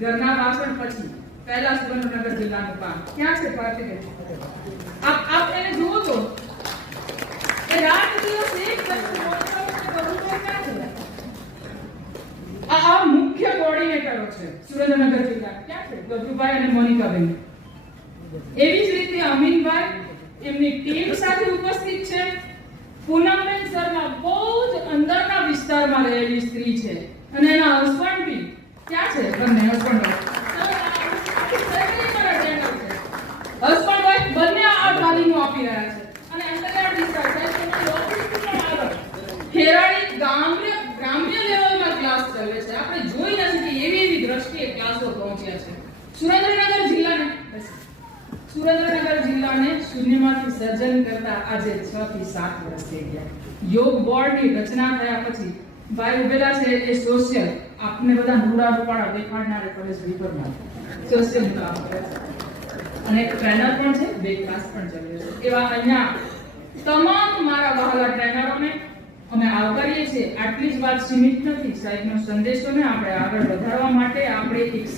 ઘરના વાસણ પછી પહેલા સુરેન્દ્રનગર જિલ્લાનું કામ ક્યાં છે પાર્ટી? આપ એને જુઓ તો એ રાત દિવસ એક આ મુખ્ય કોઓર્ડિનેટરો છે સુરેન્દ્રનગર જિલ્લા ક્યાં છે? ગભરુભાઈ અને મોનિકાબેન. એવી જ રીતે અમીનભાઈ એમની ટીમ સાથે ઉપસ્થિત છે. પૂનમબેન શર્મા બહુ જ અંદરના વિસ્તારમાં રહેલી સ્ત્રી છે અને એના હસબન્ડ બી ક્યાં છે? બંને હસબન્ડ વાઇફ બંને આ તાલીમો આપી રહ્યા છે અને અંતરિયાળ વિસ્તાર ખેરાડી ગ્રામ્ય લેવલમાં ક્લાસ ચાલે છે. આપણે જોઈ નથી કે એવી દ્રષ્ટિએ ક્લાસો પહોંચ્યા છે. સુરેન્દ્રનગર જિલ્લાને શૂન્યમાંથી સર્જન કરતા આજે 6 થી 7 વર્ષ થઈ ગયા. યોગ બોર્ડની રચના થયા પછી ભાઈ ઉભેલા છે એ સોશિયલ આપને બધા મૂળા રૂપાળા દેખાડનાર કોલેજ વિપરમાં સોશિયલ કામ કરે છે અને એક ટ્રેનર પણ છે, 2 ક્લાસ પણ ચાલે છે. એવા અહીંયા તમામ મારા વહાલા ટ્રેનરોને અમે આવકારીએ છીએ. આટલી જ વાત સીમિત નથી. સાહેબનો સંદેશોને આપણે આગળ વધારવા માટે આપણે એક